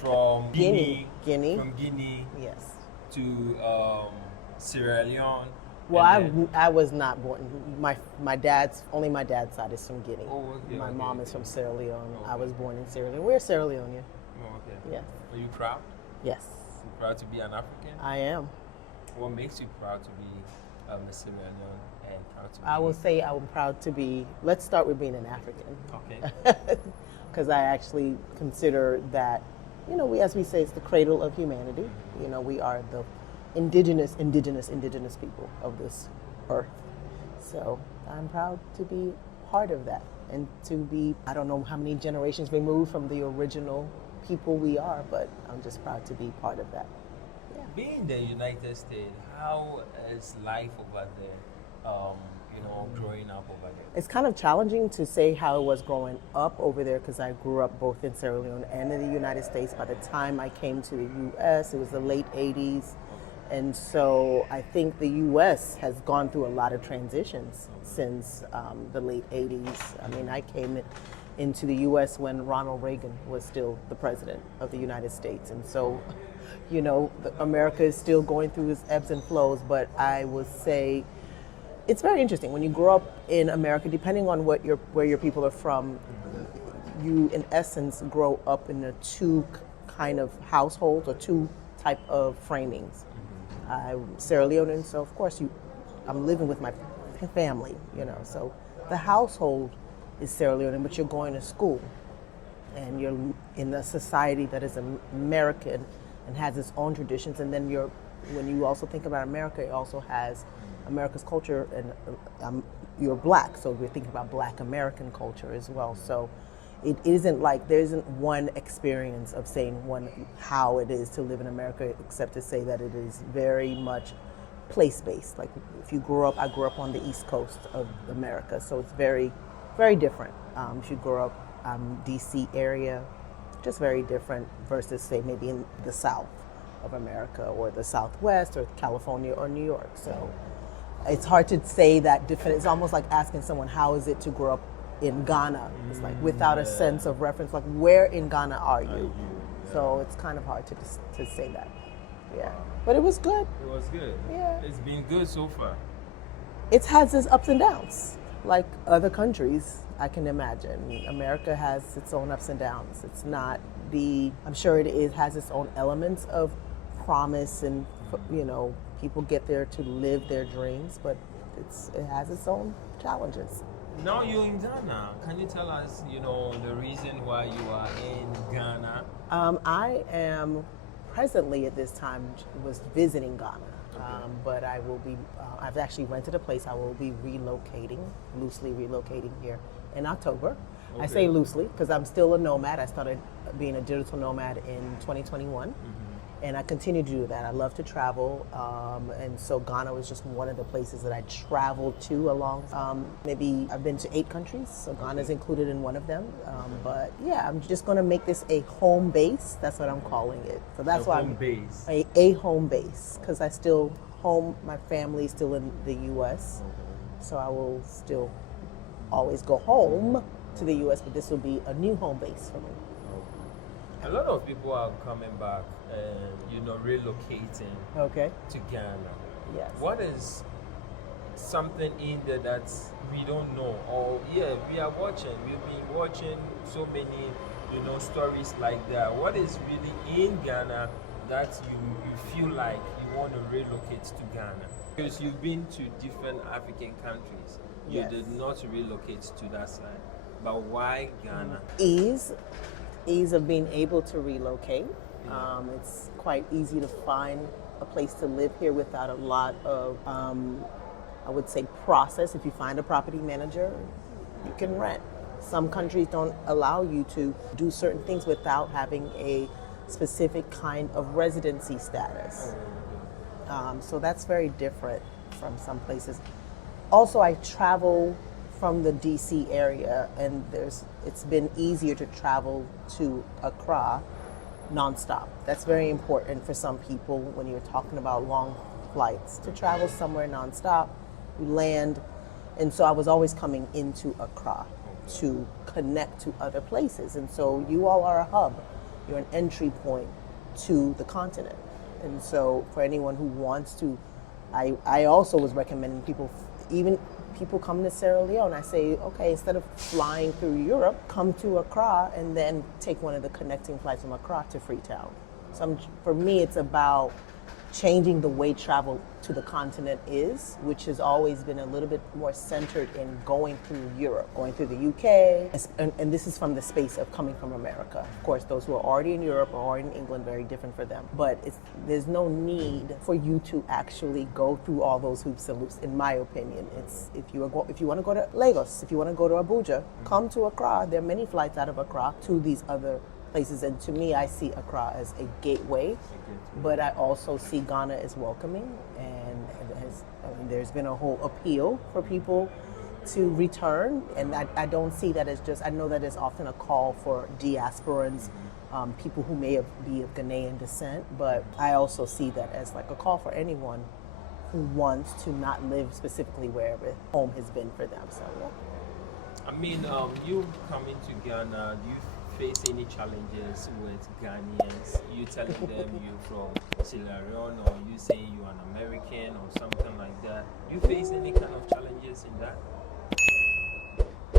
from Guinea. from Guinea Yes. to Sierra Leone. Well, and then- I was not born. My dad's side is from Guinea. Oh, okay, My okay, mom is okay. from Sierra Leone. I Okay. was born in Sierra Leone. We're Sierra Leone. Oh, okay. Yes. Are you proud? Yes, You proud to be an African? I am. What makes you proud to be a Sierra Leone and proud to be? I will say I'm proud to be. Let's start with being an African, Okay. because I actually consider that, as we say, it's the cradle of humanity. We are the indigenous people of this earth. So I'm proud to be part of that and to be, I don't know how many generations removed from the original people we are, but I'm just proud to be part of that. Yeah. Being in the United States, how is life over there? Growing up over there. It's kind of challenging to say how it was growing up over there because I grew up both in Sierra Leone and in the United States. By the time I came to the U.S., it was the late 80s. And so I think the U.S. has gone through a lot of transitions since the late 80s. I mean, I came into the U.S. when Ronald Reagan was still the president of the United States. And so, America is still going through its ebbs and flows, but I would say it's very interesting. When you grow up in America, depending on where your people are from, you, in essence, grow up in a two kind of households or two type of framings. I'm Sierra Leonean, so of course I'm living with my family, So the household is Sierra Leonean, but you're going to school, and you're in a society that is American and has its own traditions. And then when you also think about America, it also has America's culture, and you're black, so we're thinking about Black American culture as well. So it isn't like there isn't one experience of saying how it is to live in America, except to say that it is very much place-based. Like if I grew up on the East Coast of America, so it's very, very different. If you grow up DC area, just very different versus say maybe in the South of America or the Southwest or California or New York. So it's hard to say that definitely. It's almost like asking someone, how is it to grow up in Ghana? It's like without a sense of reference, like where in Ghana are you? So it's kind of hard to say that. Yeah. But it was good. It was good. Yeah. It's been good so far. It has its ups and downs, like other countries, I can imagine. America has its own ups and downs. It's not I'm sure it has its own elements of promise and, people get there to live their dreams, but it has its own challenges. Now you're in Ghana. Can you tell us, the reason why you are in Ghana? I am presently at this time was visiting Ghana, but I will be. I've actually rented a place. I will be loosely relocating here in October. Okay. I say loosely because I'm still a nomad. I started being a digital nomad in 2021. And I continue to do that. I love to travel, and so Ghana was just one of the places that I traveled to along. Maybe I've been to 8 countries, so Ghana's included in one of them. But yeah, I'm just going to make this a home base. That's what I'm calling it. So that's why home base. A home base, because my family's still in the U.S., so I will still always go home to the U.S., but this will be a new home base for me. A lot of people are coming back and, relocating to Ghana. Yes. What is something in there that we don't know? Or, we are watching. We've been watching so many, stories like that. What is really in Ghana that you feel like you want to relocate to Ghana? Because you've been to different African countries. You Yes. did not relocate to that side. But why Ghana? Ease of being able to relocate. It's quite easy to find a place to live here without a lot of, I would say, process. If you find a property manager, you can rent. Some countries don't allow you to do certain things without having a specific kind of residency status. So that's very different from some places. Also, I travel from the DC area, and it's been easier to travel to Accra nonstop. That's very important for some people when you're talking about long flights, to travel somewhere nonstop. You land, and so I was always coming into Accra to connect to other places, and so you all are a hub you're an entry point to the continent. And so for anyone who wants to, I also was recommending people, even people come to Sierra Leone, I say, okay, instead of flying through Europe, come to Accra and then take one of the connecting flights from Accra to Freetown. So for me, it's about changing the way travel to the continent is, which has always been a little bit more centered in going through Europe, going through the UK, and this is from the space of coming from America. Of course, those who are already in Europe or already in England, very different for them. But there's no need for you to actually go through all those hoops and loops, in my opinion. It's if you want to go to Lagos, if you want to go to Abuja, come to Accra. There are many flights out of Accra to these other places, and to me, I see Accra as a gateway, but I also see Ghana as welcoming, and there's been a whole appeal for people to return, and I don't see that as just, I know that is often a call for diasporans, people who may be of Ghanaian descent, but I also see that as like a call for anyone who wants to not live specifically wherever home has been for them. So yeah. I mean, you coming to Ghana, do you face any challenges with Ghanaians? You telling them you're from Sierra Leone, or you say you're an American or something like that? Do you face any kind of challenges in that?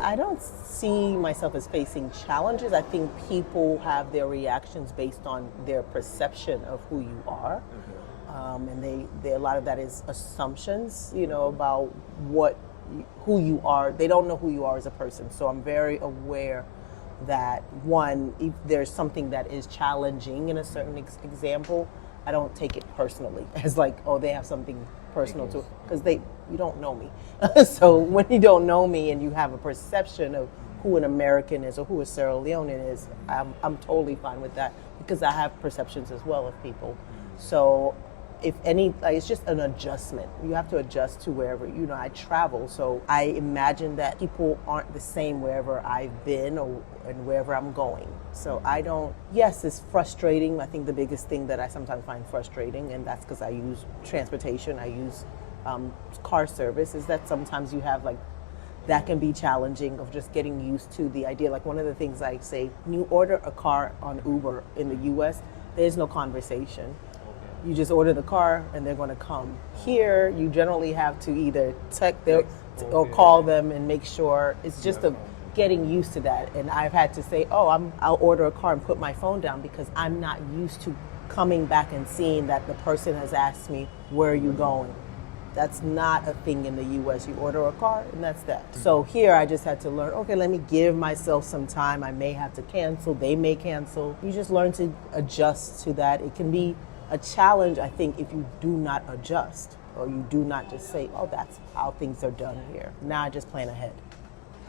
I don't see myself as facing challenges. I think people have their reactions based on their perception of who you are. And a lot of that is assumptions, about who you are. They don't know who you are as a person. So I'm very aware that, one, if there's something that is challenging in a certain example, I don't take it personally as like, oh, they have something personal to it, because you don't know me. So when you don't know me and you have a perception of who an American is or who a Sierra Leonean is, I'm totally fine with that, because I have perceptions as well of people. So if any, it's just an adjustment. You have to adjust to wherever, I travel. So I imagine that people aren't the same wherever I've been and wherever I'm going. So yes, it's frustrating. I think the biggest thing that I sometimes find frustrating, and that's because I use transportation, I use car service, is that sometimes you have that can be challenging, of just getting used to the idea. Like one of the things I say, when you order a car on Uber in the US, there's no conversation. You just order the car and they're going to come. Here, you generally have to either text or call them and make sure. It's just getting used to that. And I've had to say, I'll order a car and put my phone down, because I'm not used to coming back and seeing that the person has asked me, where are you going? That's not a thing in the US. You order a car and that's that. So here I just had to learn, okay, let me give myself some time. I may have to cancel, they may cancel. You just learn to adjust to that. It can be a challenge, I think, if you do not adjust, or you do not just say, oh, that's how things are done here. Now I just plan ahead.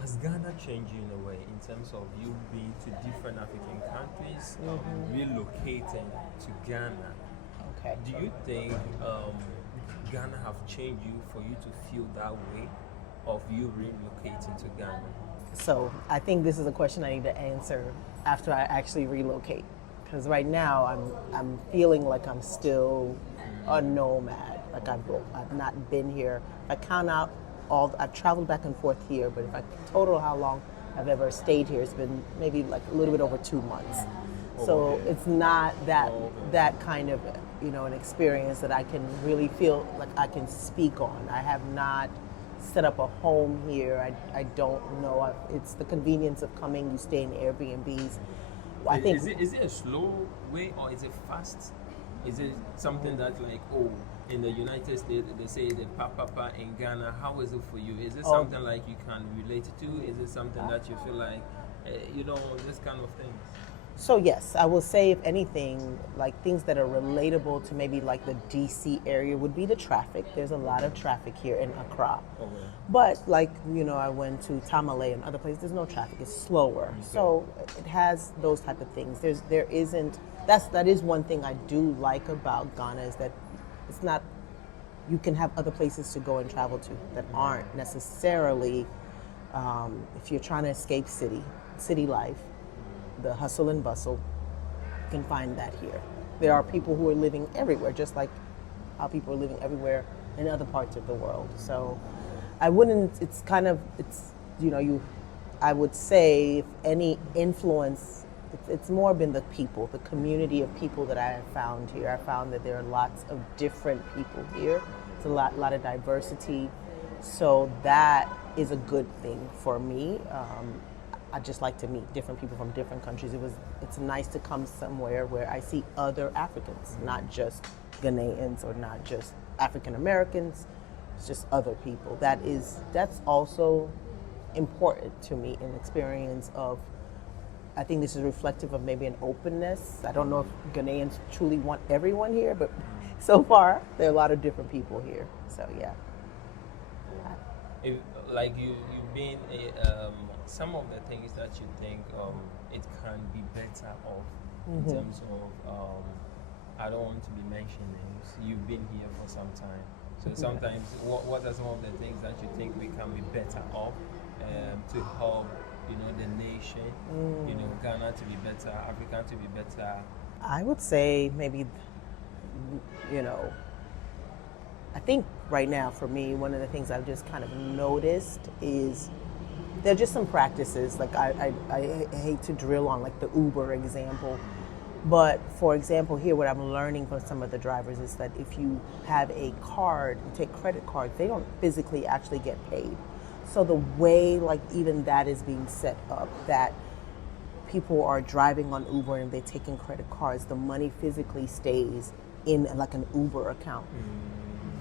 Has Ghana changed you in a way, in terms of you being to different African countries, relocating to Ghana? Okay. Do you think Ghana have changed you for you to feel that way of you relocating to Ghana? So I think this is a question I need to answer after I actually relocate. Because right now I'm feeling like I'm still a nomad. Like I've not been here. I count out I've traveled back and forth here, but if I total how long I've ever stayed here, it's been maybe like a little bit over 2 months. So it's not that kind of an experience that I can really feel like I can speak on. I have not set up a home here. I don't know. It's the convenience of coming. You stay in Airbnbs. I think, is it a slow way, or is it fast? Is it something that in the United States they say the papa in Ghana? How is it for you? Is it something like you can relate to? Is it something that you feel like, this kind of thing? So yes, I will say, if anything, like things that are relatable to maybe like the DC area would be the traffic. There's a lot of traffic here in Accra. Okay. But I went to Tamale and other places, there's no traffic, it's slower. Okay. So it has those type of things. That is one thing I do like about Ghana, is that it's not, you can have other places to go and travel to that aren't necessarily, if you're trying to escape city life, the hustle and bustle, you can find that here. There are people who are living everywhere, just like how people are living everywhere in other parts of the world. So I would say if any influence it's more been the people, the community of people that I have found here. I found that there are lots of different people here. It's a lot of diversity. So that is a good thing for me. I just like to meet different people from different countries. It's nice to come somewhere where I see other Africans, not just Ghanaians or not just African Americans. It's just other people. That's also important to me in experience of. I think this is reflective of maybe an openness. I don't know if Ghanaians truly want everyone here, but so far there are a lot of different people here. So yeah. If, like you've been some of the things that you think it can be better off in terms of I don't want to be mentioning names. You've been here for some time, so sometimes what are some of the things that you think we can be better off to help the nation, Ghana to be better, Africa to be better? I would say maybe, I think right now for me, one of the things I've just kind of noticed is there are just some practices. Like I hate to drill on like the Uber example, but for example here, what I'm learning from some of the drivers is that if you have a card, you take credit cards, they don't physically actually get paid. So the way like even that is being set up, that people are driving on Uber and they're taking credit cards, the money physically stays in like an Uber account.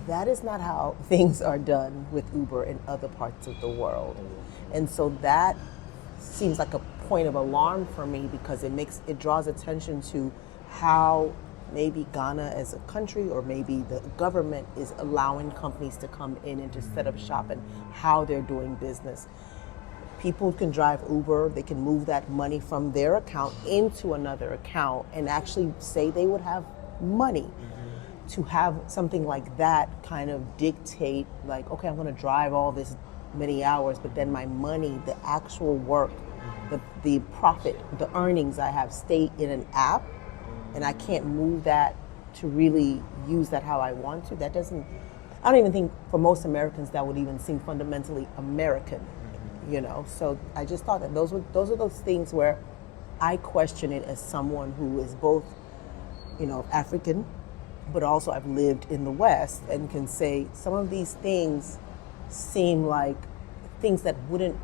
That is not how things are done with Uber in other parts of the world. And so that seems like a point of alarm for me because it draws attention to how maybe Ghana as a country or maybe the government is allowing companies to come in and just set up shop and how they're doing business. People can drive Uber, they can move that money from their account into another account and actually say they would have money. To have something like that kind of dictate like, okay, I'm going to drive all this many hours, but then my money, the actual work, the profit, the earnings I have stay in an app, and I can't move that to really use that how I want to. I don't even think for most Americans that would even seem fundamentally American, So I just thought that those are those things where I question it as someone who is both, African, but also I've lived in the West and can say some of these things seem like things that wouldn't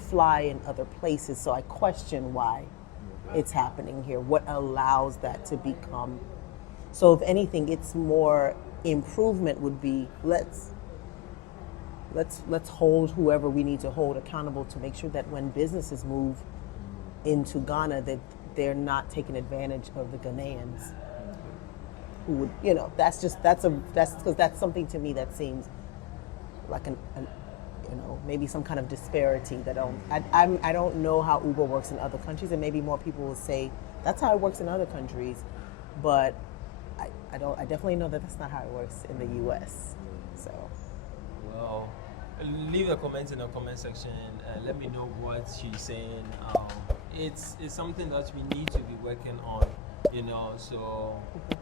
fly in other places. So I question why it's happening here. What allows that to become? So if anything, it's more improvement would be let's hold whoever we need to hold accountable to make sure that when businesses move into Ghana that they're not taking advantage of the Ghanaians. Who would, that's because that's something to me that seems like maybe some kind of disparity that I don't know how Uber works in other countries, and maybe more people will say that's how it works in other countries, but I definitely know that that's not how it works in the U.S. So, well, leave a comment in the comment section and let me know what she's saying. It's something that we need to be working on. So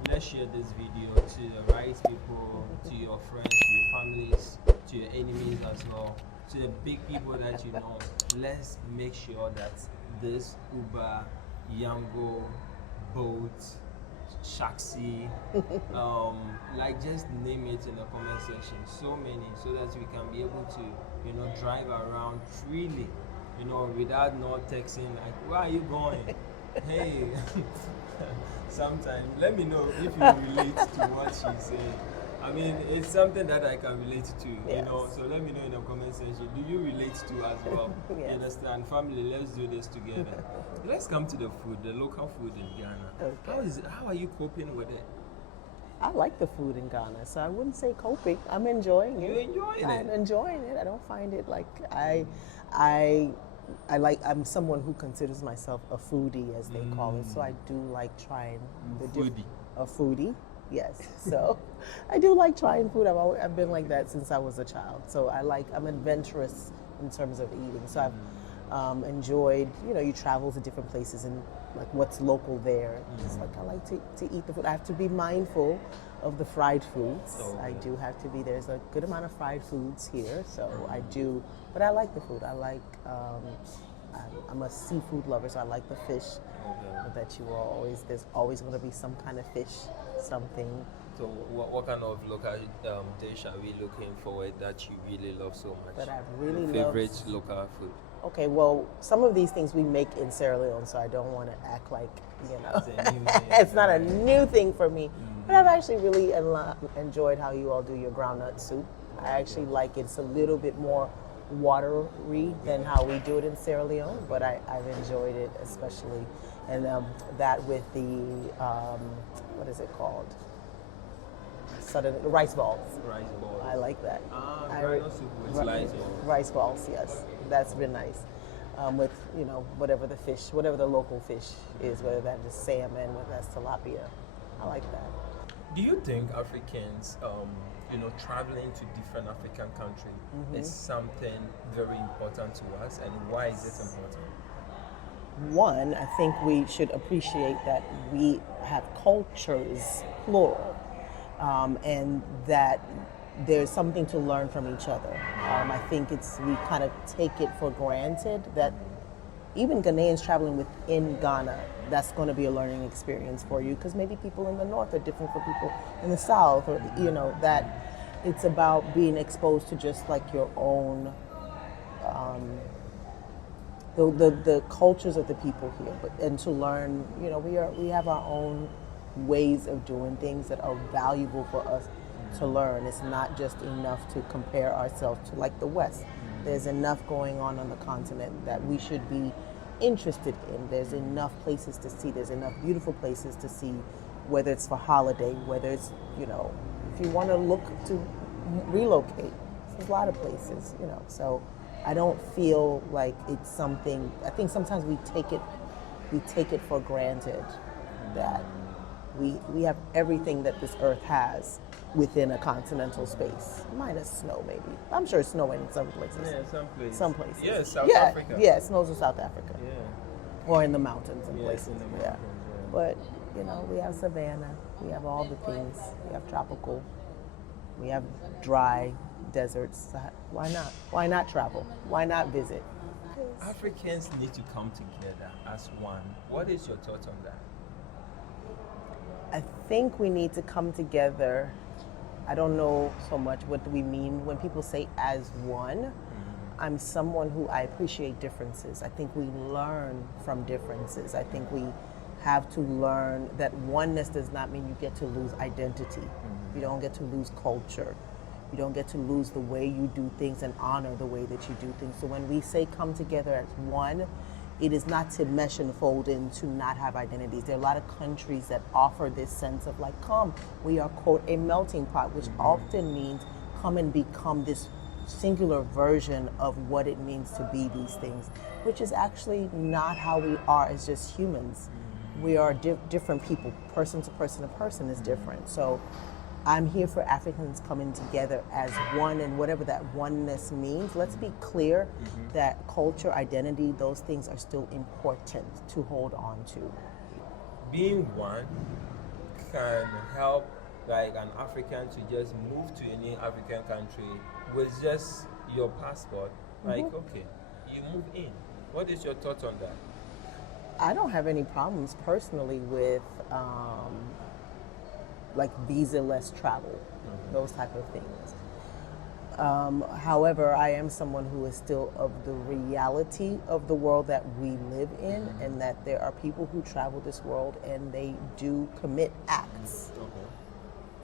let's share this video to the right people, to your friends, to your families, to your enemies as well, to the big people that you know. Let's make sure that this Uber, Yango, Bolt, Shaxi, like just name it in the comment section, so many, so that we can be able to, drive around freely, without not texting like, where are you going? Hey, sometimes let me know if you relate to what she's saying. I mean, it's something that I can relate to, yes. So let me know in the comment section, do you relate to as well? Yes. You understand? Family, let's do this together. Let's come to the food, the local food in Ghana. Okay. How are you coping with it? I like the food in Ghana, so I wouldn't say coping. I'm enjoying it. You're enjoying it? I'm enjoying it. I don't find it like I'm someone who considers myself a foodie, as they call it. So I do like trying a foodie. Yes. So I do like trying food. I've been like that since I was a child. So I'm adventurous in terms of eating. So I've enjoyed, you travel to different places and like what's local there. It's like I like to eat the food. I have to be mindful of the fried foods. I do have to be. There's a good amount of fried foods here, so I do. But I like the food. I'm a seafood lover, so I like the fish. Okay. That you are always there's always going to be some kind of fish, something. So what kind of local dish are we looking forward that you really love so much? That I really Your love. favorite local food? Okay, well, some of these things we make in Sierra Leone, so I don't want to act like, It's a new thing. it's not a new thing for me. But I've actually really enjoyed how you all do your groundnut soup. I actually like it. It's a little bit more watery than how we do it in Sierra Leone, but I've enjoyed it especially. And that with the, what is it called? Rice balls. Rice balls. I like that. Groundnut soup with rice balls. Rice balls, yes. That's been nice. With, whatever the fish, whatever the local fish is, whether that is salmon, whether that's tilapia. I like that. Do you think Africans, traveling to different African countries is something very important to us, and why is it important? One, I think we should appreciate that we have cultures, plural, and that there's something to learn from each other. I think we kind of take it for granted that even Ghanaians traveling within Ghana, that's going to be a learning experience for you, because maybe people in the north are different from people in the south, or that it's about being exposed to just like your own the cultures of the people here, and to learn, we have our own ways of doing things that are valuable for us to learn. It's not just enough to compare ourselves to like the West. There's enough going on the continent that we should be interested in. There's enough places to see. There's enough beautiful places to see, whether it's for holiday, whether it's, if you want to look to relocate, there's a lot of places, So I don't feel like it's something, I think sometimes we take it for granted that we have everything that this earth has within a continental space, minus snow maybe. I'm sure it's snowing in some places. Yeah, some places. Some places. Yeah, South Africa. Yeah, it snows in South Africa. Yeah. Or in the mountains and Yes, places. in the Yeah. mountains, yeah. But, we have savanna, we have all the things, we have tropical, we have dry deserts. Why not? Why not travel? Why not visit? Africans need to come together as one. What is your thought on that? I think we need to come together. I don't know so much what do we mean when people say as one. I'm someone who I appreciate differences. I think we learn from differences. I think we have to learn that oneness does not mean you get to lose identity. You don't get to lose culture. You don't get to lose the way you do things and honor the way that you do things. So when we say come together as one, it is not to mesh and fold in to not have identities. There are a lot of countries that offer this sense of like, come, we are, quote, a melting pot, which often means come and become this singular version of what it means to be these things, which is actually not how we are as just humans. We are different people. Person to person is different. So I'm here for Africans coming together as one, and whatever that oneness means, let's be clear that culture, identity, those things are still important to hold on to. Being one can help like an African to just move to any African country with just your passport. Like, okay, you move in. What is your thought on that? I don't have any problems personally with like visa-less travel, those type of things. However, I am someone who is still of the reality of the world that we live in, and that there are people who travel this world and they do commit acts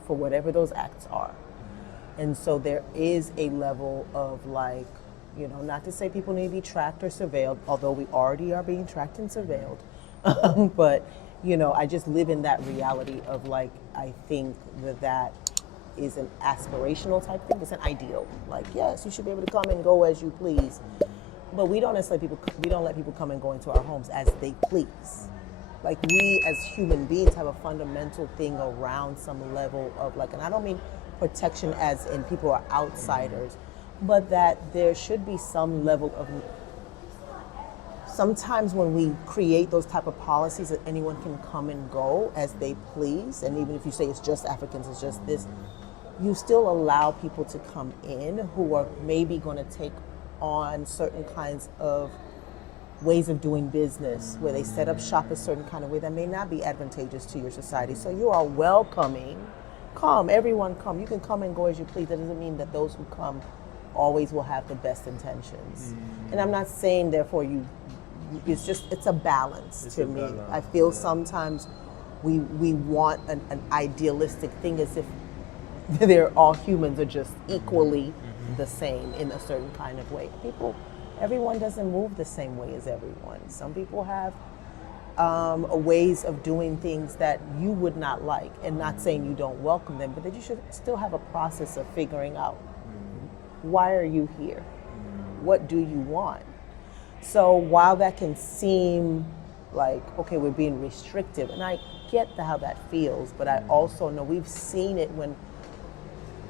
for whatever those acts are. And so there is a level of like, not to say people need to be tracked or surveilled, although we already are being tracked and surveilled, but I just live in that reality of like, I think that is an aspirational type thing. It's an ideal. Like, yes, you should be able to come and go as you please, but we don't let people come and go into our homes as they please. Like, we as human beings have a fundamental thing around some level of like, and I don't mean protection as in people are outsiders, but that there should be some level of, sometimes when we create those type of policies that anyone can come and go as they please, and even if you say it's just Africans, it's just this, you still allow people to come in who are maybe going to take on certain kinds of ways of doing business where they set up shop a certain kind of way that may not be advantageous to your society. So you are welcoming. Come, everyone come. You can come and go as you please. That doesn't mean that those who come always will have the best intentions. And I'm not saying therefore it's a balance It's to a me. balance, I feel sometimes we want an idealistic thing as if all humans are just equally the same in a certain kind of way. Everyone doesn't move the same way as everyone. Some people have ways of doing things that you would not like, and not saying you don't welcome them, but that you should still have a process of figuring out why are you here? What do you want? So while that can seem like, okay, we're being restrictive, and I get how that feels, but I also know we've seen it when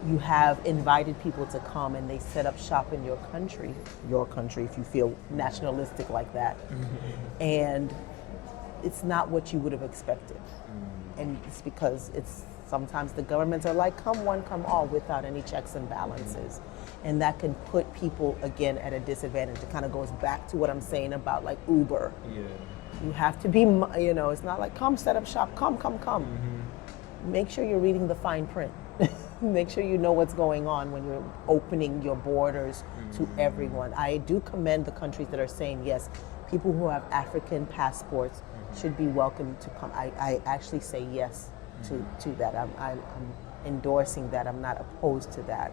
you have invited people to come and they set up shop in your country if you feel nationalistic like that, and it's not what you would have expected. And it's because sometimes the governments are like, come one, come all, without any checks and balances. And that can put people, again, at a disadvantage. It kind of goes back to what I'm saying about like Uber. Yeah. You have to be, it's not like, come set up shop, come. Make sure you're reading the fine print. Make sure you know what's going on when you're opening your borders to everyone. I do commend the countries that are saying, yes, people who have African passports should be welcome to come. I actually say yes to that. I'm endorsing that. I'm not opposed to that.